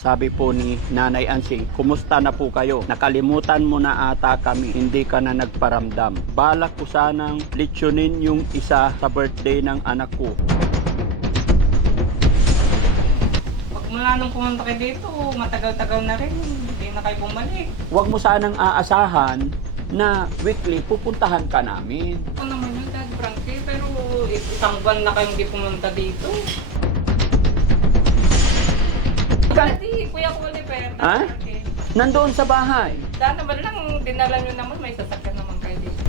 Sabi po ni Nanay Ansing, kumusta na po kayo? Nakalimutan mo na ata kami, hindi ka na nagparamdam. Balak ko sanang litsunin yung isa sa birthday ng anak ko. Mula nung pumunta kayo dito, matagal-tagal na rin. Hindi na kayo bumalik. Huwag mo sanang aasahan na weekly pupuntahan ka namin. Ako naman yun, Dad Frankie, pero isang buwan na kayong hindi pumunta dito. Dati, Kuya Oliver, Ha? Nandoon sa bahay. Dahil naman lang, dinala nyo naman, may sasakyan naman kayo dito.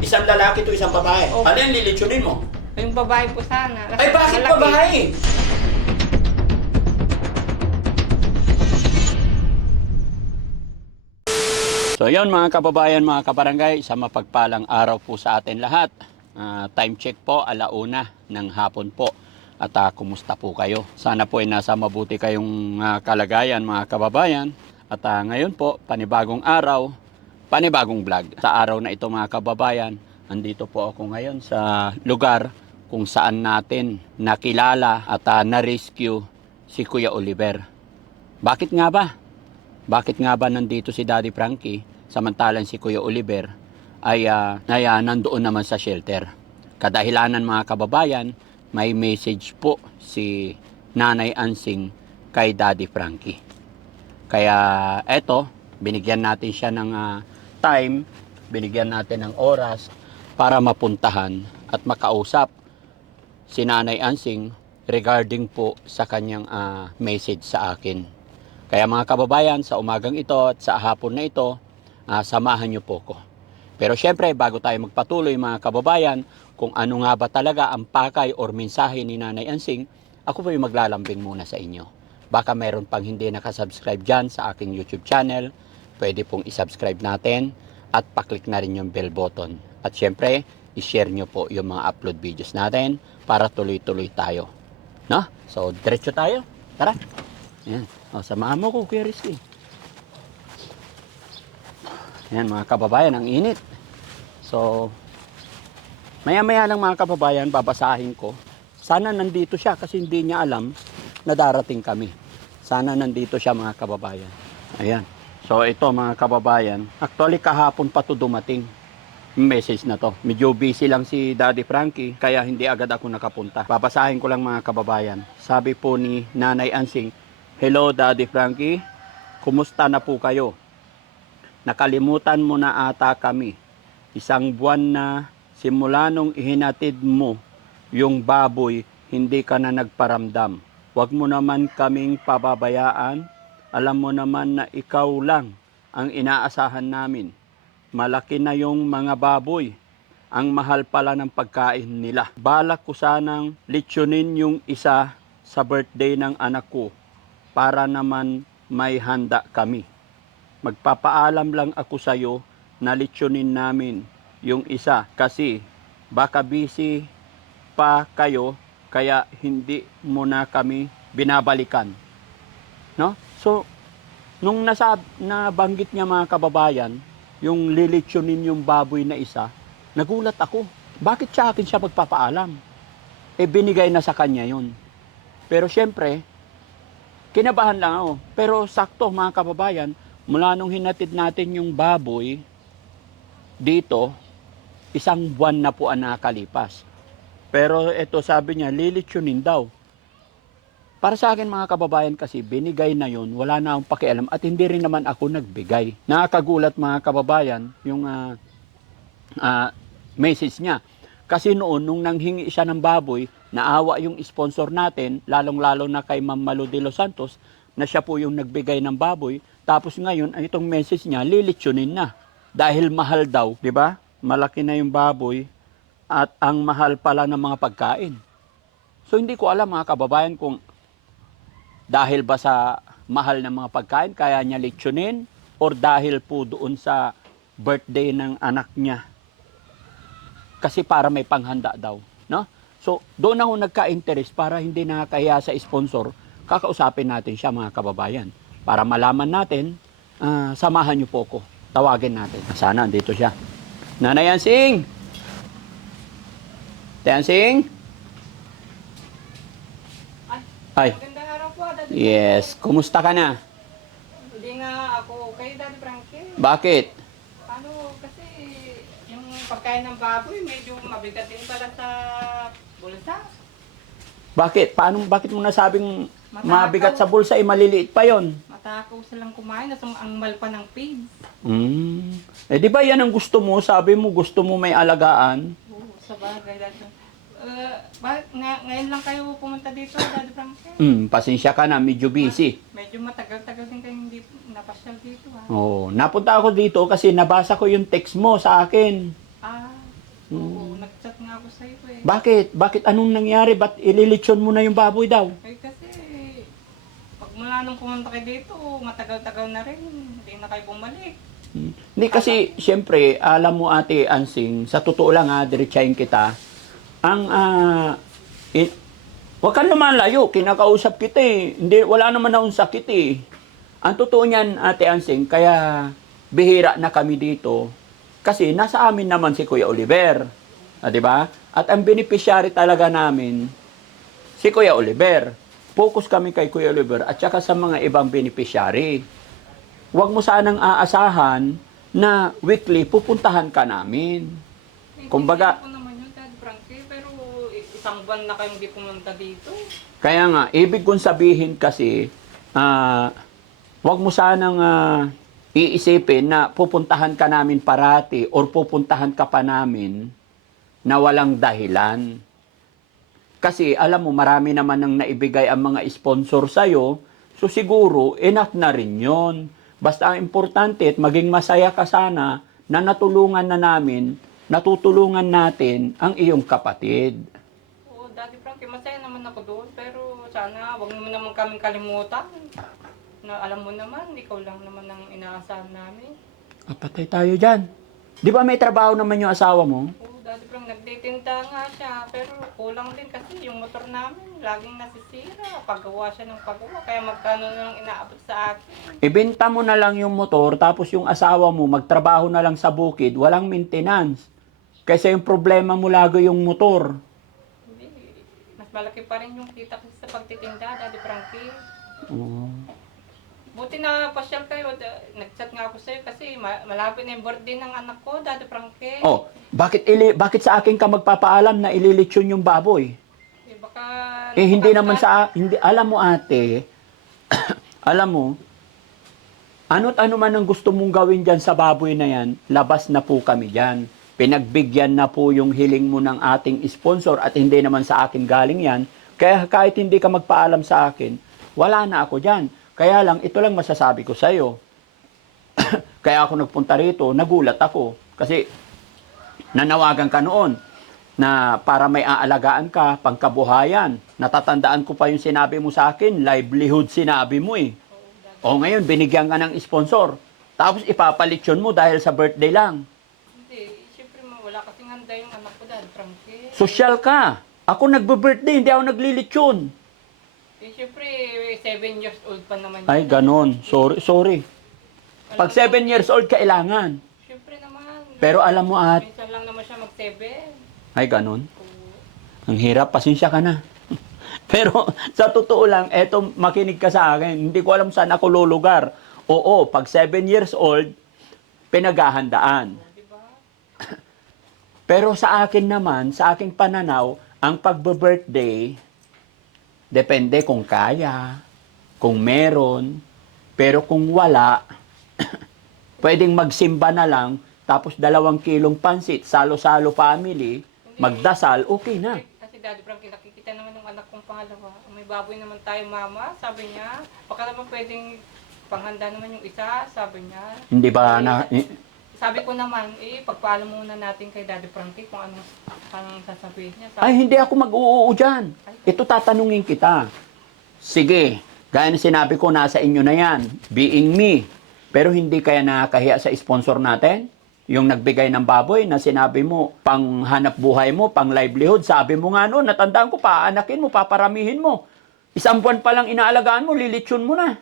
Isang lalaki to isang babae. Oh. Ano yung lilitsunin mo? Yung babae po sana. Ay, bakit malaki. babae? So yun mga kababayan, mga kabarangay, sa mapagpalang araw po sa atin lahat. Time check po, 1:00 ng hapon po. At kumusta po kayo? Sana po ay nasa mabuti kayong kalagayan mga kababayan. At ngayon po, panibagong araw, panibagong vlog. Sa araw na ito mga kababayan, andito po ako ngayon sa lugar kung saan natin nakilala at na-rescue si Kuya Oliver. Bakit nga ba? Bakit nga ba nandito si Daddy Frankie samantalang si Kuya Oliver ay nandoon naman sa shelter? Kadahilanan mga kababayan, may message po si Nanay Ansing kay Daddy Frankie. Kaya eto, binigyan natin siya ng time, binigyan natin ng oras para mapuntahan at makausap si Nanay Ansing regarding po sa kanyang message sa akin. Kaya mga kababayan, sa umagang ito at sa hapon na ito, samahan niyo po ko. Pero syempre, bago tayo magpatuloy mga kababayan, kung ano nga ba talaga ang pakay or mensahe ni Nanay Ansing, ako po yung maglalambing muna sa inyo. Baka meron pang hindi nakasubscribe dyan sa aking YouTube channel, pwede pong isubscribe natin at paklik na rin yung bell button. At syempre, i-share nyo po yung mga upload videos natin para tuloy-tuloy tayo. No? So, diretso tayo. Tara. Ayan. O, samahan mo ko, Kuya Rizky. Ayan, mga kababayan, ang init. So, maya-maya lang mga kababayan, babasahin ko. Sana nandito siya kasi hindi niya alam na darating kami. Sana nandito siya mga kababayan. Ayan. So, ito mga kababayan. Actually, kahapon pa to dumating. Message na to. Medyo busy lang si Daddy Frankie, kaya hindi agad ako nakapunta. Babasahin ko lang mga kababayan. Sabi po ni Nanay Ansing, hello Daddy Frankie, kumusta na po kayo? Nakalimutan mo na ata kami. Isang buwan na simula nung ihinatid mo yung baboy, hindi ka na nagparamdam. Huwag mo naman kaming pababayaan. Alam mo naman na ikaw lang ang inaasahan namin. Malaki na yung mga baboy. Ang mahal pala ng pagkain nila. Balak ko sanang litsunin yung isa sa birthday ng anak ko para naman may handa kami. Magpapaalam lang ako sa'yo na litsunin namin yung isa kasi baka busy pa kayo kaya hindi mo na kami binabalikan. No? So, nung nabanggit niya mga kababayan, yung lilitsunin yung baboy na isa, nagulat ako. Bakit sa akin siya magpapaalam? Binigay na sa kanya yun. Pero syempre, kinabahan lang ako. Pero sakto mga kababayan, mula nung hinatid natin yung baboy, dito, isang buwan na po ang nakalipas. Pero ito sabi niya, lilitsunin daw. Para sa akin mga kababayan kasi, binigay na yun, wala na akong pakialam at hindi rin naman ako nagbigay. Nakakagulat mga kababayan yung message niya. Kasi noon, nung nanghingi siya ng baboy, naawa yung sponsor natin, lalong-lalo na kay Ma'am Malu de los Santos, na siya po yung nagbigay ng baboy. Tapos ngayon, itong message niya, lilitsunin na. Dahil mahal daw, di ba? Malaki na yung baboy at ang mahal pala ng mga pagkain. So hindi ko alam mga kababayan kung dahil ba sa mahal ng mga pagkain kaya niya litsunin or dahil po doon sa birthday ng anak niya. Kasi para may panghanda daw, no? So doon ako nagka-interest para hindi nakakahiya sa sponsor, kakausapin natin siya mga kababayan para malaman natin, samahan niyo po ko. Tawagin natin. Sana andito siya. Nanay Ansing! Tansing? Ay, Magandang araw po, Daddy. yes. Kumusta ka na? Hindi nga ako okay, Daddy Frankie. Bakit? Ano, kasi yung pagkain ng baboy, medyo mabigat din pala sa bulsa. Bakit? Bakit mo nasabing Matakaw. mabigat sa bulsa, maliliit pa yon? Matakaw silang kumain, ang mal pa ng feed. Eh di ba yan ang gusto mo? Sabi mo gusto mo may alagaan. Oo, sa bagay, Daddy. Ngayon lang kayo pumunta dito, Daddy Frankie. Pasensya ka na, medyo busy. Medyo matagal-tagal din kayo hindi napasyal dito, ha? Oh, napunta ako dito kasi nabasa ko yung text mo sa akin. Oo, nag-chat nga ako sa iyo eh. Bakit? Anong nangyari? Ba't ililitsyon mo na yung baboy daw? Kasi, pag mula nung pumunta kayo dito, matagal-tagal na rin. Hindi na kayo bumalik. Hindi kasi, siyempre, alam mo Ate Ansing, sa totoo lang diretsahin kita, wag kang lumalayo, kinakausap kita eh. Hindi, wala naman akong sakit eh. Ang totoo niyan, Ate Ansing, kaya bihira na kami dito. Kasi nasa amin naman si Kuya Oliver. Di ba? At ang beneficiary talaga namin, si Kuya Oliver. Focus kami kay Kuya Oliver at saka sa mga ibang beneficiary. Huwag mo sanang aasahan na weekly pupuntahan ka namin. Kumbaga, Hindi ko naman yun, Dad Frankie, pero isang buwan na kayong hindi pumunta dito. kaya nga, ibig kong sabihin kasi, huwag mo sanang iisipin na pupuntahan ka namin parati or pupuntahan ka pa namin na walang dahilan. Kasi alam mo, marami naman nang naibigay ang mga sponsor sa'yo, so siguro, enough na rin yun. Basta ang importante at maging masaya ka sana na natulungan na namin, natutulungan natin ang iyong kapatid. Oo, Daddy Frankie, masaya naman ako doon, pero sana wag mo naman kaming kalimutan. Na alam mo naman, ikaw lang naman ang inaasahan namin. Patay tayo dyan. Di ba may trabaho naman yung asawa mo? Oo, Daddy Frankie, nagtitinda nga siya, pero kulang din kasi yung motor namin, laging nasisira. Paggawa siya ng paggawa, kaya magkano na lang inaabot sa akin. Ibenta mo na lang yung motor, tapos yung asawa mo magtrabaho na lang sa bukid, walang maintenance. Kasi yung problema mo lagi yung motor. Hindi, mas malaki pa rin yung kita kasi sa pagtitinda, Daddy Frankie. Oo. Buti na pasyal kayo, nag-chat nga ako sa'yo kasi malapit na yung birthday ng anak ko, Daddy Frankie. Oh, bakit sa akin ka magpapaalam na ililitsyon yung baboy? Baka... Hindi naman hindi, alam mo ate, alam mo, ano't ano man ang gusto mong gawin dyan sa baboy na yan, labas na po kami dyan. Pinagbigyan na po yung hiling mo ng ating sponsor at hindi naman sa akin galing yan. Kaya kahit hindi ka magpaalam sa akin, wala na ako dyan. Kaya lang, ito lang masasabi ko sa'yo. Kaya ako nagpunta rito, nagulat ako. Kasi nanawagan ka noon na para may aalagaan ka, pangkabuhayan. Natatandaan ko pa yung sinabi mo sa akin, livelihood sinabi mo eh. O ngayon, binigyan ka ng sponsor. Tapos ipapalitsyon mo dahil sa birthday lang. Hindi, siyempre wala kasing handa yung anak ko, Daddy Frankie. Sosyal ka. Ako nagbe-birthday, hindi ako naglilitsyon. Siyempre, 7 years old pa naman Ay, yun. ganon. Sorry. Pag 7 years old, kailangan. Siyempre naman. Pero alam mo Minsan lang naman siya mag-7. ay ganon. Ang hirap, pasensya ka na. Pero sa totoo lang, eto makinig ka sa akin, hindi ko alam saan ako lulugar. Oo, pag 7 years old, pinaghahandaan. Diba? Pero sa akin naman, sa aking pananaw, ang pagbe-birthday, depende kung kaya, kung meron, pero kung wala, pwedeng magsimba na lang, tapos 2 kilong pansit, salo-salo family, magdasal, okay na. Kasi Daddy Frankie, nakikita naman ng anak kong pangalawa. May baboy naman tayo, mama, sabi niya. Baka naman pwedeng panghanda naman yung isa, sabi niya. Hindi ba na... Sabi ko naman, pagpaalam muna natin kay Daddy Frankie kung anong sasabihin niya. Ay, hindi ako mag-uuu dyan. Ito tatanungin kita. Sige, gaya na sinabi ko, nasa inyo na yan. Being me. Pero hindi kaya nakakahiya sa sponsor natin? Yung nagbigay ng baboy na sinabi mo, pang hanap buhay mo, pang livelihood. Sabi mo nga noon, natandaan ko, paanakin mo, paparamihin mo. 1 buwan pa lang inaalagaan mo, lilitsyon mo na.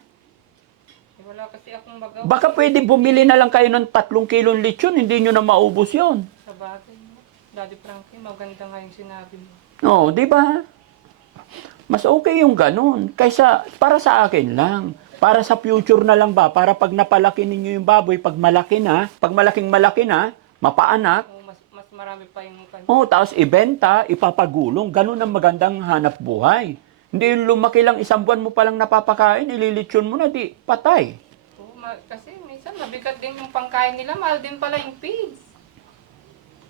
Wala kasi akong magawa. Baka pwede bumili na lang kayo ng 3 kilong lechon, hindi nyo na maubos yon. Sa bagay mo. Daddy Frankie, maganda nga yung sinabi mo. No, di ba? Mas okay yung ganun. Kaysa, para sa akin lang. Para sa future na lang ba? Para pag napalaki ninyo yung baboy, pag malaki na, pag malaki na, mapaanak, Oo, mas marami pa yung tapos ibenta, ipapagulong. Ganun ang magandang hanap buhay. Hindi yung lumaki lang isang buwan mo palang napapakain, ililitsyon mo na, di patay. Oo, kasi minsan mabigat din yung pangkain nila, mahal din pala yung feeds.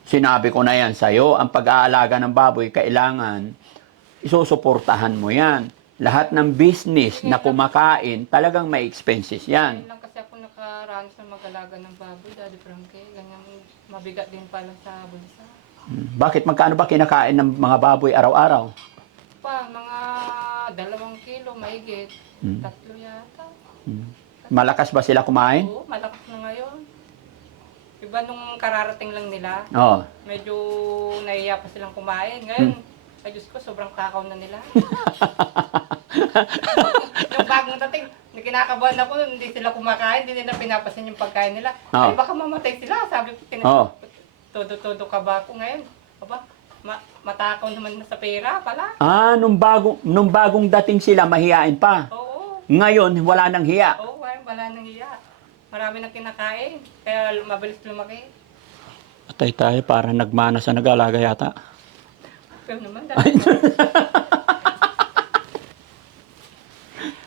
Sinabi ko na yan sa'yo, ang pag-aalaga ng baboy, kailangan isusuportahan mo yan. Lahat ng business na kumakain, talagang may expenses yan. Ngayon lang kasi ako nakaranas na mag-alaga ng baboy, Daddy Frankie. Ganyan, mabigat din pala sa bulsa. Bakit magkano ba kinakain ng mga baboy araw-araw? Mga 2 kilo, mahigit. 3 yata. Malakas ba sila kumain? Oo, malakas na ngayon. Iba nung kararating lang nila, Oo. medyo nahiya pa silang kumain. Ngayon, ay Diyos ko, sobrang takaw na nila. Yung bagong dating, kinakabahan ako, hindi sila kumakain, hindi nila pinapasin yung pagkain nila. Oo. Ay, baka mamatay sila. Sabi ko, Oo. todo ka ba ako ngayon? Aba, matakaw naman na sa pera pala. Nung bagong dating sila, mahiyain pa. Oo. Ngayon, wala nang hiya. Oo, wala nang iya. Marami nang kinakain, kaya mabilis lumaki. Patay tayo, parang nagmana sa nag-alaga yata. Pero naman, dahil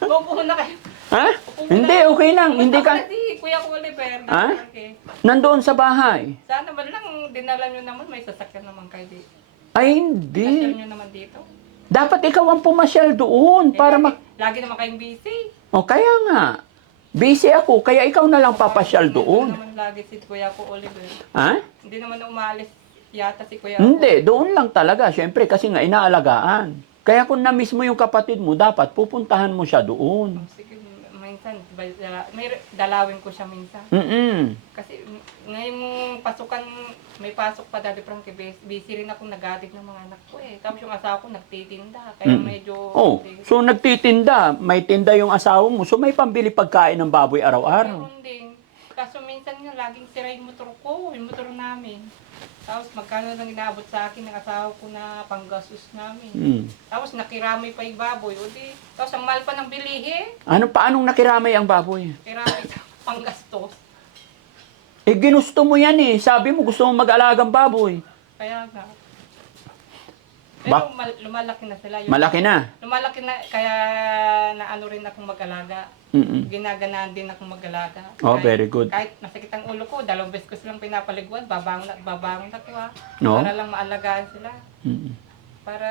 Upo na kayo. Ha? Hindi, okay lang. Hindi ka... Si Kuya Oliver. Ha? Okay. Nandoon sa bahay. Sana man lang, dinala nyo naman, may sasakyan naman kayo dito. Ay, Sasakyan hindi. nyo naman dito. Dapat ikaw ang pumasyal doon para Lagi naman kayong busy. O, kaya nga. Busy ako, kaya ikaw na lang papasyal Hindi doon. naman lagi si Kuya Oliver. Ha? Hindi naman umalis yata si Kuya. Hindi, doon lang talaga. Siyempre, kasi nga inaalagaan. Kaya kung na-miss mo yung kapatid mo, dapat pupuntahan mo siya doon. Sige, minsan, may dalawin ko siya minsan. Kasi ngayong pasukan, may pasok pa Daddy Frankie, busy rin akong nag-addict ng mga anak ko eh. Tapos yung asawa ko nagtitinda, kaya medyo... So nagtitinda, may tinda yung asawa mo, so may pambili pagkain ng baboy araw-araw. Meron din. Kaso minsan nga, laging sira yung motor ko, yung motor namin. Tapos magkano lang inaabot sa akin ng asawa ko na panggastos namin. Tapos nakiramay pa yung baboy. O di, tapos ang mahal pa ng bilihin. Paanong nakiramay ang baboy? Kiramay sa panggastos. Eh ginusto mo yan eh, sabi mo gusto mo mag-alagang baboy. Kaya nga. Pero lumalaki na sila. Malaki na. Lumalaki na, kaya naano rin akong mag-alaga. Ginaganaan din akong mag-alaga. Oh, very good. Kahit masakit ang ulo ko, 2 beses ko silang pinapaliguan, babangon ako No? para lang maalagaan sila. Para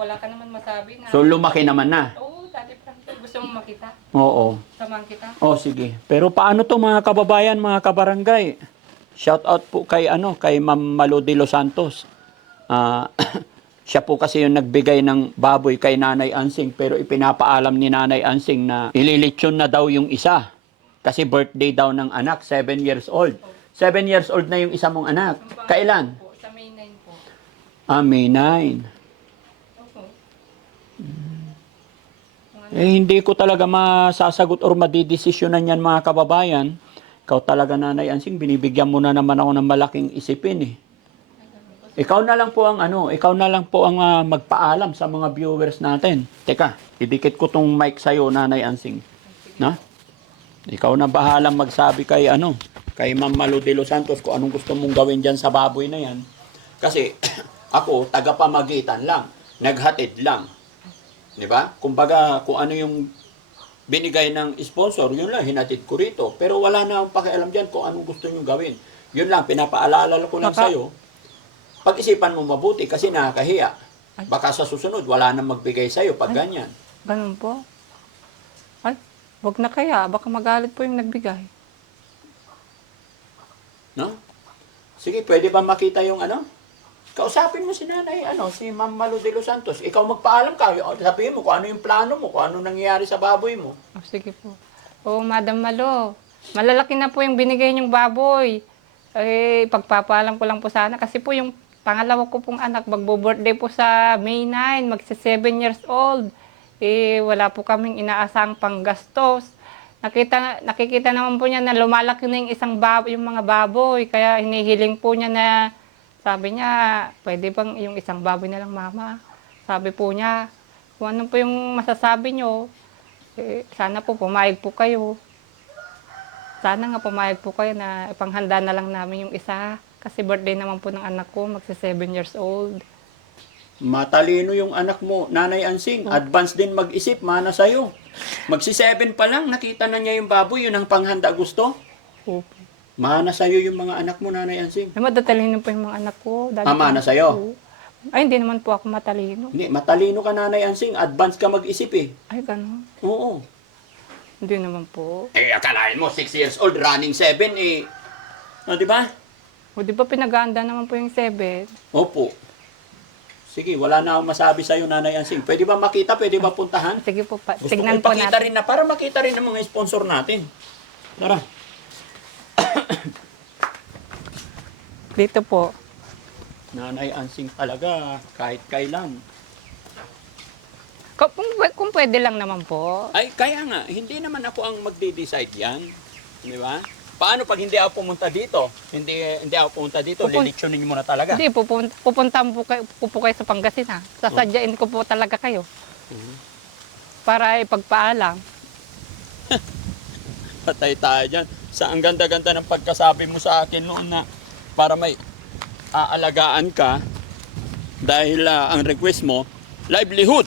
wala ka naman masabi na. So lumaki naman na. Oo, Daddy Frankie, gusto mong makita? Oo. Samahan kita? Oh, sige. Pero paano to mga kababayan, mga kabarangay? Shout out po kay kay Ma'am Malo de los Santos. Siya po kasi yung nagbigay ng baboy kay Nanay Ansing, pero ipinapaalam ni Nanay Ansing na ililitsyon na daw yung isa. Kasi birthday daw ng anak, 7 years old. 7 years old na yung isa mong anak. Kailan? Po, sa May 9 po. May 9. Opo. Hindi ko talaga masasagot or madidesisyonan yan mga kababayan. Ikaw talaga Nanay Ansing, binibigyan mo na naman ako ng malaking isipin eh. Ikaw na lang po ang magpaalam sa mga viewers natin. Teka, idikit ko tong mic sa'yo, Nanay Ansing. Na? Ikaw na bahalang magsabi kay kay Ma'am Malo de los Santos kung anong gusto mong gawin dyan sa baboy na yan. Kasi ako, tagapamagitan lang. Naghatid lang. Di ba? Kumbaga, kung ano yung binigay ng sponsor, yun lang, hinatid ko rito. Pero wala na akong pakialam dyan kung anong gusto nyo gawin. Yun lang, pinapaalala ko lang sa'yo. Pag-isipan mo mabuti kasi nakakahiya. Baka sa susunod, wala nang magbigay sa'yo pag ganyan. Ganun po? Ay, wag na kaya. Baka magalit po yung nagbigay. No? Sige, pwede ba makita yung Kausapin mo si Nanay, si Ma'am Malo de los Santos. Ikaw magpaalam ka. Sabihin mo kung ano yung plano mo, kung ano nangyayari sa baboy mo. Oh, sige po. Oh, Madam Malo, malalaki na po yung binigay niyong baboy. Eh, pagpapaalam ko lang po sana. Kasi po yung pangalawa ko pong anak, magbo-birthday po sa May 9, magsi-7 years old. Eh, wala po kaming inaasang panggastos. Nakikita naman po niya na lumalaki na yung mga baboy. Kaya hinihiling po niya na, sabi niya, pwede bang yung isang baboy na lang mama? Sabi po niya, Kung ano po yung masasabi nyo, sana po pumayag po kayo. Sana nga pumayag po kayo na ipanghanda na lang namin yung isa. Kasi birthday naman po ng anak ko, magsi 7 years old. Matalino yung anak mo, Nanay Ansing. Advance din mag-isip, mana sa'yo. Magsi-7 pa lang, nakita na niya yung baboy, yun ang panghanda gusto. Opo. Mana sa'yo yung mga anak mo, Nanay Ansing. Ay, matatalino po yung mga anak ko. Mana sa'yo? Po. Ay, hindi naman po ako matalino. Hindi, matalino ka, Nanay Ansing. Advance ka mag-isip eh. Ay, gano'n. Oo. Hindi naman po. Eh, akalain mo, 6 years old, running 7 eh. O, di ba? O, di ba pinaganda naman po yung 7? Opo. Sige, wala na akong masabi sa'yo, Nanay Ansing. Pwede ba makita? Pwede ba puntahan? Sige po, Gusto tignan ko po ipakita natin. rin na, para makita rin ng mga sponsor natin. Tara. Dito po. Nanay Ansing talaga, kahit kailan. Kung pwede lang naman po. Ay, kaya nga, hindi naman ako ang magde-decide yan. Di ba? Paano pag hindi ako pumunta dito? Hindi ako pumunta dito, lilitsyonin mo na talaga. Hindi, pupuntahan po kayo sa Pangasinan. Sasadyain ko po talaga kayo. Para ipagpaalam. Patay tayo dyan. Ang ganda-ganda ng pagkasabi mo sa akin noon na para may aalagaan ka dahil ang request mo, livelihood.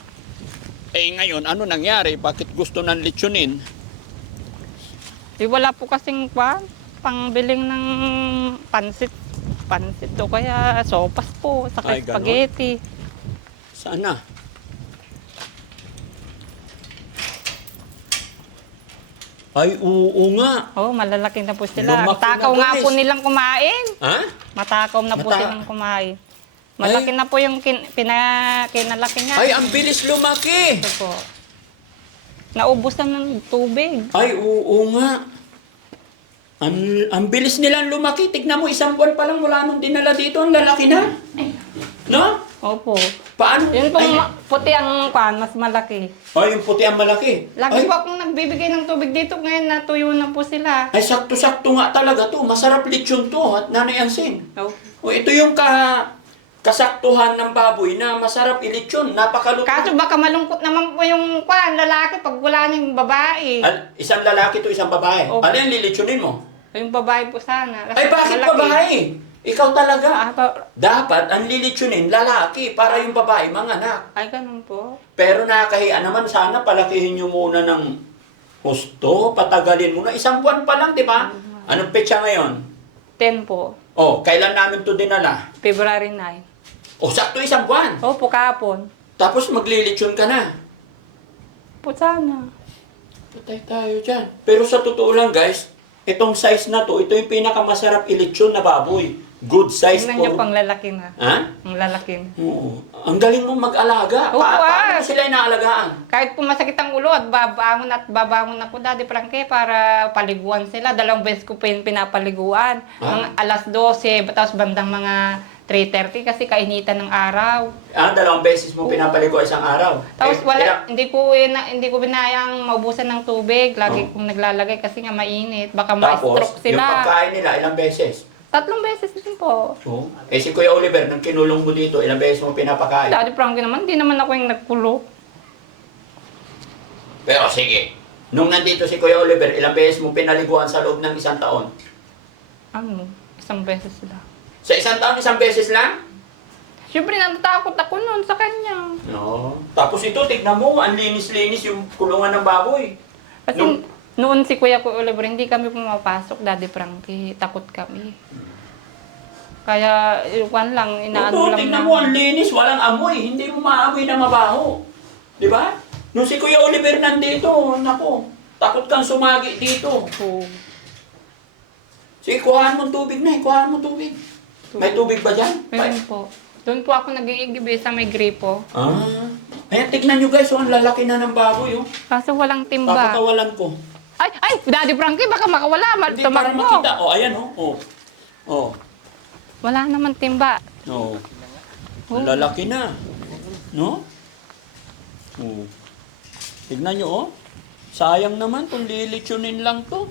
Eh ngayon, ano nangyari? Bakit gusto ng litsunin? Wala po kasing pangbiling ng pansit. Pansit o kaya sopas po, saka Ay, ganon? spaghetti. Sana. Ay, oo nga. Oh, malalaki na po sila. Lumaki Matakaw na, nga guys. po nilang kumain. Ha? Matakaw na po silang kumain. Malaki na po yung kinalaki niya. Ay, ang bilis lumaki. Ito po. Naubusan ng tubig. Ay, oo nga. Ang bilis nilang lumaki. Tignan mo, 1 buwan pa lang mula nung dinala dito. Ang lalaki na. No? Opo. Paano? Yun pong Ay, puti ang mas malaki. yung puti ang malaki. Lagi Ay, po akong nagbibigay ng tubig dito. Ngayon natuyo na po sila. ay, sakto-sakto nga talaga to. Masarap lechon to, at Nanay Ansing. Oh. O, ito yung kasaktuhan ng baboy na masarap ilechon. Napakaluto. Kaso baka malungkot naman po yung lalaki pag wala niyang babae. Isang lalaki to, isang babae. Opo. Ano yung lilechonin mo? Yung babae po sana. Kasi Ay, bakit malaki. babae? Ikaw talaga. Ah, Dapat ang lilitsunin lalaki para yung babae manganak. ay, ganun po. Pero nakakahiya naman, sana palakihin nyo muna ng husto, patagalin muna. 1 buwan pa lang, di ba? Anong petsa ngayon? 10 po. Oh, kailan namin to dinala? February 9. Oh, sakto 1 buwan. Opo, kahapon. Tapos maglilitsyon ka na. Po sana. Patay tayo dyan. Pero sa totoo lang, guys, itong size na to, ito yung pinakamasarap ilitsyon na baboy. Good size Tingnan po. niyo pang lalaki na. Ha? Ang lalaki na. Oo. Ang galing mo mag-alaga. Oo, Paano mo sila inaalagaan? Kahit po masakit ang ulo at babangon ako, Daddy Frankie, para paliguan sila. 2 beses ko pinapaliguan. Mga alas 12, tapos bandang mga 3:30 kasi kainitan ng araw. 2 beses mo pinapaligo isang araw. Tapos ilang- hindi ko binayang maubusan ng tubig. Lagi kong naglalagay kasi nga mainit. Baka Tapos, ma-stroke yung sila. pagkain nila, ilang beses? 3 beses din po. Oh. Eh si Kuya Oliver, nang kinulong mo dito, ilang beses mo pinapakain? Daddy Frankie naman, hindi naman ako yung nagkulo. Pero sige, nung nandito si Kuya Oliver, ilang beses mo pinaliguan sa loob ng 1 taon? Ano, 1 beses lang. Sa 1 taon, 1 beses lang? Siyempre, natatakot ako noon sa kanya. No. Tapos ito, tignan mo, ang linis-linis yung kulungan ng baboy. Kasi noon si Kuya Oliver, hindi kami pumapasok, Daddy Frankie. Takot kami. Kaya, iwan lang, inaano Oo, lang tignan mo, ang linis, walang amoy. Hindi mo maamoy na mabaho. Di ba? Nung si Kuya Oliver nandito, naku, takot kang sumagi dito. Oo. Sige, kuhaan mo tubig na, kuhaan mo tubig. May tubig ba dyan? Meron po. Doon po ako nag-iigibi sa may gripo. Ayan, tignan nyo guys, ang lalaki na ng baboy. Oh. Kaso walang timba. Papakawalan ko. Ay, Daddy Frankie, baka makawala. Hindi, para Tumakbo. makita. Oh, ayan oh. Oh. Oh. Wala naman timba. Oh. Ang lalaki na. No? Oh. Tignan nyo, oh. Sayang naman kung lilitsunin lang to.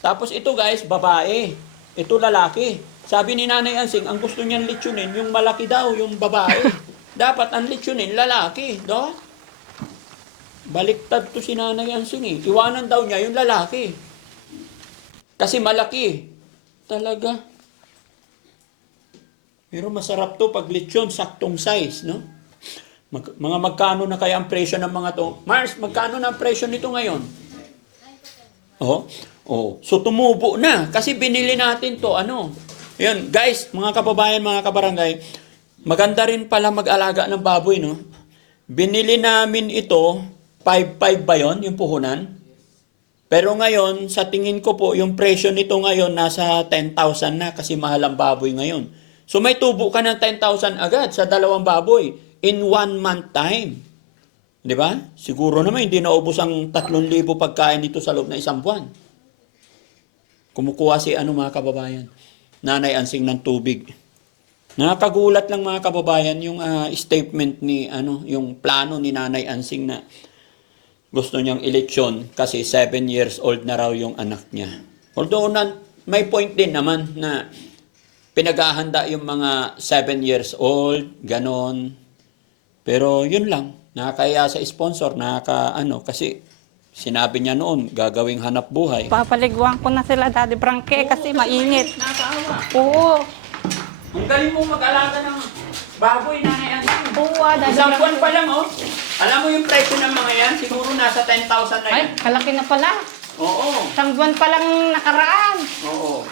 Tapos ito guys, babae. Ito lalaki. Sabi ni Nanay Ansing, ang gusto niyan litsunin, yung malaki daw, yung babae. Dapat ang lechonin, lalaki, do? Baliktad to si Nanay Ansing eh. Iwanan daw niya yung lalaki. Kasi malaki. Talaga. Pero masarap to pag lechon, saktong size, no? Mga magkano na kaya ang presyo ng mga to? Mars, magkano na ang presyo nito ngayon? Oh, oh. So tumubo na kasi binili natin to, ano? Ayun, guys, mga kababayan, mga kabarangay, maganda rin pala mag-alaga ng baboy, no? Binili namin ito, 5.5 ba yun, yung puhunan? Pero ngayon, sa tingin ko po, yung presyo nito ngayon nasa 10,000 na kasi mahal ang baboy ngayon. So may tubo ka ng 10,000 agad sa dalawang baboy in 1 month time. Di ba? Siguro naman hindi naubos ang 3,000 pagkain dito sa loob ng isang buwan. Kumukuha si mga kababayan, Nanay Ansing ng tubig. Nakakagulat lang mga kababayan yung statement ni yung plano ni Nanay Ansing na gusto niyang eleksyon kasi 7 years old na raw yung anak niya. Although may point din naman na pinaghahanda yung mga 7 years old, ganon. Pero yun lang, nakakaya sa sponsor, kasi sinabi niya noon, gagawing hanap buhay. Papaliguan ko na sila, Daddy Frankie, kasi mainit. Nakakaawa. Oo. Ang galing mo mag-alaga ng baboy, Nanay Ansing. Oo, Daddy Isang buwan Frankie. pa lang, oh. Alam mo yung presyo ng mga yan? Siguro nasa 10,000 na Ay, yan. kalaki na pala. Oo. Isang buwan pa lang nakaraan. Oo.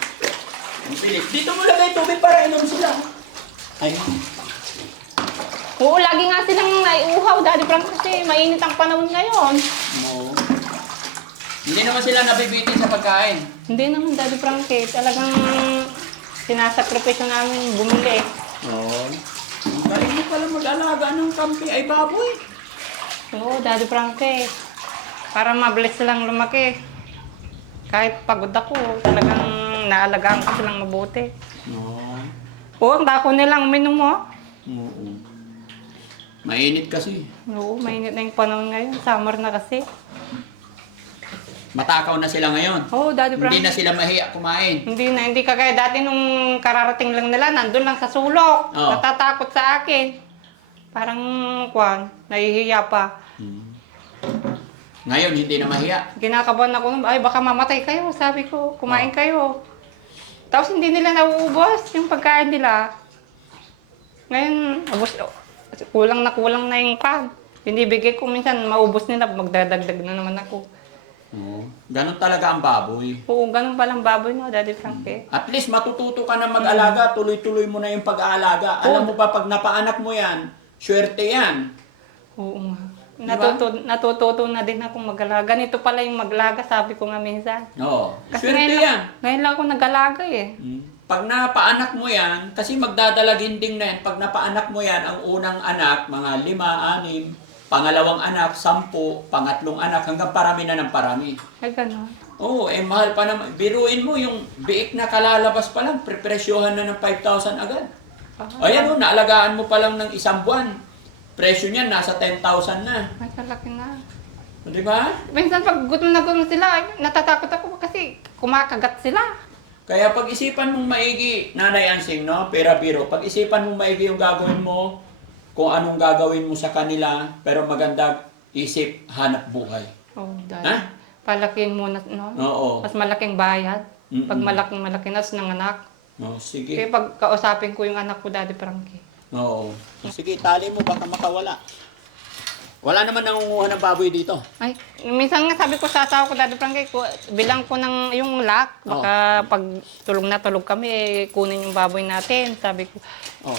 Ang bilis. Dito mo lagay tubig para inom sila. Ay. Oo, lagi nga silang naiuhaw, Daddy Frankie, kasi mainit ang panahon ngayon. Oo. Hindi naman sila nabibitin sa pagkain. Hindi naman, Daddy Frankie. Talagang sinasakripisyo namin bumili. Oo. Ang galing mo pala mag-alaga ng kampi ay baboy. Oo, Daddy Frankie. Para mabilis silang lumaki. Kahit pagod ako, talagang naalagaan ko silang mabuti. Oo. Oo, ang dako nilang uminom mo. Oo. Mainit kasi. Oo, mainit na yung panahon ngayon. Summer na kasi. Matakaw na sila ngayon. Oo, Daddy Hindi Frankie. na sila mahiya kumain. Hindi kagaya dati nung kararating lang nila, nandun lang sa sulok. Oo. Natatakot sa akin. Parang, nahihiya pa. Ngayon, hindi na mahiya. Kinakabahan ako, ay baka mamatay kayo. Sabi ko, kumain kayo. Tapos hindi nila nauubos yung pagkain nila. Ngayon, kulang na yung pan. Binibigay ko minsan, maubos nila, magdadagdag na naman ako. Oo. Ganon talaga ang baboy. Oo, ganun palang baboy no, Daddy Frankie. At least matututo ka na mag-alaga, tuloy-tuloy mo na yung pag-aalaga. Alam mo ba, pag napaanak mo yan, swerte yan. Oo nga. Diba? Natututo na din akong mag-alaga. Ganito pala yung mag-alaga, sabi ko nga minsan. Oo. Kasi Swerte yan. ngayon lang ako nag-alaga eh. Pag napaanak mo yan, kasi magdadalaginding na yan, pag napaanak mo yan, ang unang anak, mga 5, 6, pangalawang anak, 10, pangatlong anak, hanggang parami na ng parami. Ay, gano'n. Oo, mahal pa naman. Biruin mo, yung biik na kalalabas pa lang, prepresyohan na ng 5,000 agad. Ayan o, naalagaan mo pa lang ng isang buwan. Presyo niyan, nasa 10,000 na. Ay, kalaki na. Di ba? Minsan pag gutom na gutom sila, natatakot ako kasi kumakagat sila. Kaya pag-isipan mong maigi, Nanay Ansing, no? Pera-biro, pag-isipan mong maigi yung gagawin mo, kung anong gagawin mo sa kanila, pero maganda isip, hanap buhay. Oh, dahil. Ha? Palakihin muna, no? Oo. Mas malaking bayad. Mm-mm. Pag malaki na ng anak. Oh, sige. Kaya pag kausapin ko yung anak ko, Daddy Frankie. Oo. Sige, tali mo, baka makawala. Wala naman nangunguha ng baboy dito. Ay, minsan nga sabi ko sa asawa ko, Daddy Frankie, bilang ko ng yung lock, baka pag tulog na tulog kami, kunin yung baboy natin, sabi ko. Oh.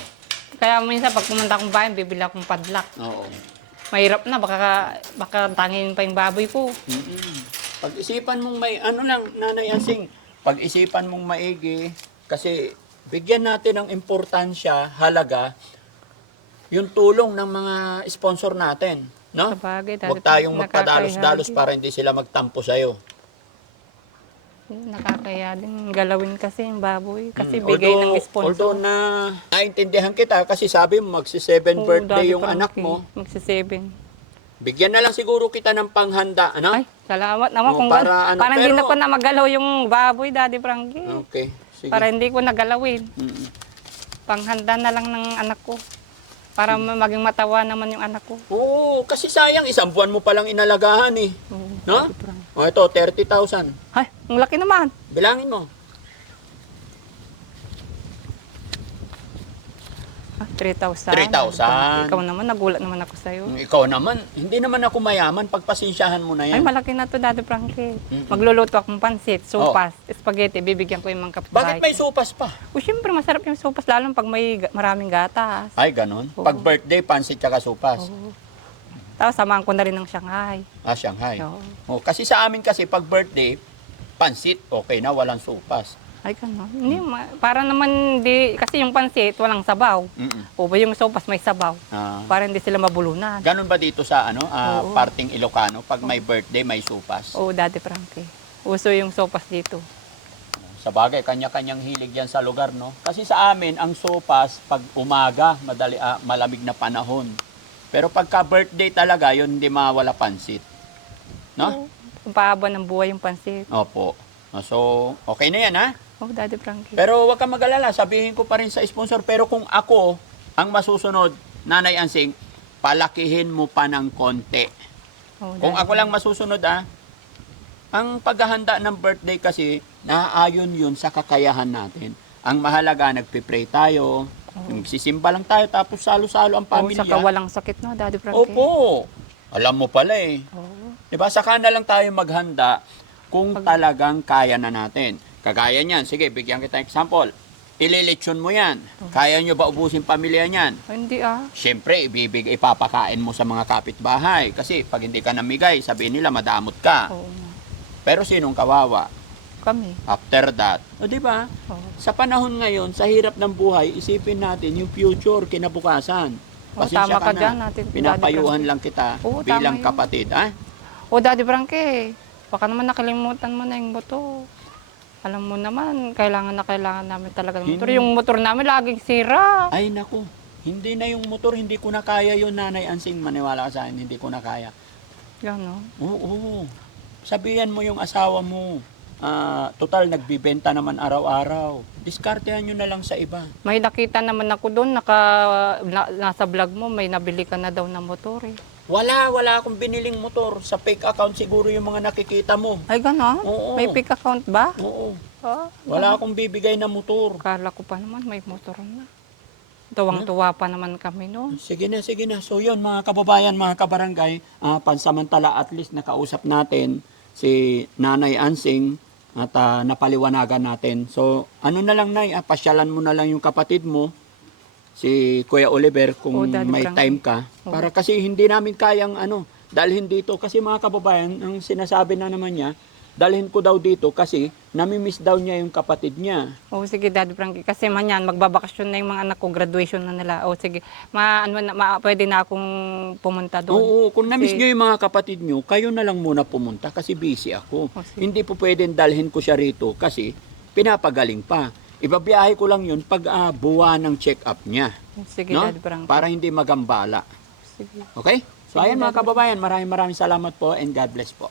Kaya minsan pag pumunta akong bayan, bibili akong padlock. Oo. Mahirap na, baka tangin pa yung baboy ko. Pag-isipan mong Nanay Ansing, pag-isipan mong maigi, kasi bigyan natin ng importansya, halaga, yung tulong ng mga sponsor natin. No? Sabagay, Huwag tayong magpadalos-dalos para hindi sila magtampo sa'yo. Nakakaya din galawin kasi yung baboy. Kasi bigay ng sponsor. Although naintindihan kita kasi sabi mo magsi-7 Oo, birthday Daddy yung anak Frankie, mo. Magsi-7. Bigyan na lang siguro kita ng panghanda, ano? Ay, salamat naman. Oo, Kung para ano, para hindi pero- na ko na magalaw yung baboy, Daddy Frankie. Okay, sige. Para hindi ko nagalawin. Mm-mm. Panghanda na lang ng anak ko. Para maging matawa naman yung anak ko. Oo, kasi sayang, isang buwan mo palang inalagahan eh. Oo, No? Daddy Frankie. O ito, 30,000. Ay, ang laki naman. Bilangin mo. 3,000. 3,000. Ikaw naman, nagulat naman ako sa'yo. Ikaw naman, hindi naman ako mayaman, pagpasensyahan mo na Ay, yan. malaki na to, Daddy Frankie. Mm-mm. Magluluto akong pansit, sopas, spaghetti, bibigyan ko yung mga Bakit kapitbahay may ko. sopas pa? O, syempre, masarap yung sopas, lalo pag may maraming gatas. Ay, ganun. Oo. Pag birthday, pansit tsaka sopas. Oo. Tapos, samahan ko na rin ng Shanghai. Ah, Shanghai. Oo. Oh, kasi sa amin kasi, pag birthday, pansit, okay na, walang sopas. Ay, gano'n. Hindi, para naman, kasi yung pansit, walang sabaw. Mm-mm. O ba yung sopas may sabaw. Ah, Para hindi sila mabulunan. ganun ba dito sa Oo. parting Ilocano? Pag may birthday, may sopas. Oo, Daddy Frankie. Uso yung sopas dito. Sa bagay, kanya-kanyang hilig yan sa lugar, no? Kasi sa amin, ang sopas, pag umaga, malamig na panahon. Pero pagka birthday talaga, yun hindi mawala pansit. No? Kung paaba ng buhay yung pansit. Opo. So, okay na yan, ha? Oh, Daddy Frankie. Pero wag kang mag-alala, sabihin ko pa rin sa sponsor. Pero kung ako, ang masusunod, Nanay Ansing, palakihin mo pa ng konti. Oh, Kung Daddy. ako lang masusunod, ang paghahanda ng birthday kasi, naaayon yun sa kakayahan natin. Ang mahalaga, nagpipray tayo, nagsisimba lang tayo, tapos salo-salo ang Oh, pamilya. saka walang sakit, no, Daddy Frankie? Opo. Alam mo pala eh. Oo. Diba? Saka na lang tayo maghanda kung talagang kaya na natin. Kagaya niyan, sige, bigyan kita ng example. Ililitsyon mo yan. Kaya nyo ba ubusin pamilya niyan? Ay, hindi Siyempre, ipapakain mo sa mga kapitbahay. Kasi pag hindi ka namigay, sabihin nila madamot ka. Oo. Pero sinong kawawa? Kami. After that, o di ba? Oo. Sa panahon ngayon, sa hirap ng buhay, isipin natin yung future, kinabukasan. Tama ka dyan, natin, Pinapayuhan Daddy lang kita Oo, bilang tama yun. kapatid. Ha? Oh, Daddy Frankie, baka naman nakalimutan mo na yung motor. Alam mo naman, kailangan namin talaga ng motor. Hindi. Yung motor namin laging sira. Ay, naku. Hindi na yung motor, hindi ko na kaya yun, Nanay Ansing. Maniwala ka sa akin, hindi ko na kaya. Gano'n. Oo. Sabihan mo yung asawa mo. Total, nagbibenta naman araw-araw. Diskartehan nyo na lang sa iba. May nakita naman ako doon, nasa vlog mo, may nabili ka na daw ng motor eh. Wala akong biniling motor. Sa fake account siguro yung mga nakikita mo. Ay, gano'n? Oo. May pick account ba? Oo. Ah, Wala akong bibigay na motor. Akala ko pa naman may motor na. Tuwang-tuwa pa naman kami noon. Sige na. So yun, mga kababayan, mga kabarangay, pansamantala at least nakausap natin si Nanay Ansing at napaliwanagan natin. So ano na lang, Nay, pasyalan mo na lang yung kapatid mo, si Kuya Oliver, kung Daddy may Frankie. time ka. Para kasi hindi namin kayang dalhin dito. Kasi mga kababayan, ang sinasabi na naman niya, dalhin ko daw dito kasi namimiss daw niya yung kapatid niya. O sige, Daddy Frankie, kasi man yan, magbabakasyon na yung mga anak ko, graduation na nila. O sige, pwede na akong pumunta doon. Oo, kung namiss Kasi- niyo yung mga kapatid niyo, kayo na lang muna pumunta kasi busy ako. sige. Hindi po pwedeng dalhin ko siya rito kasi pinapagaling pa. Ibabiyahe ko lang yun pag buwan ng check-up niya. Sige, No? Daddy Frankie. Para hindi magambala. Sige. Okay? So ayan mga kababayan, maraming salamat po and God bless po.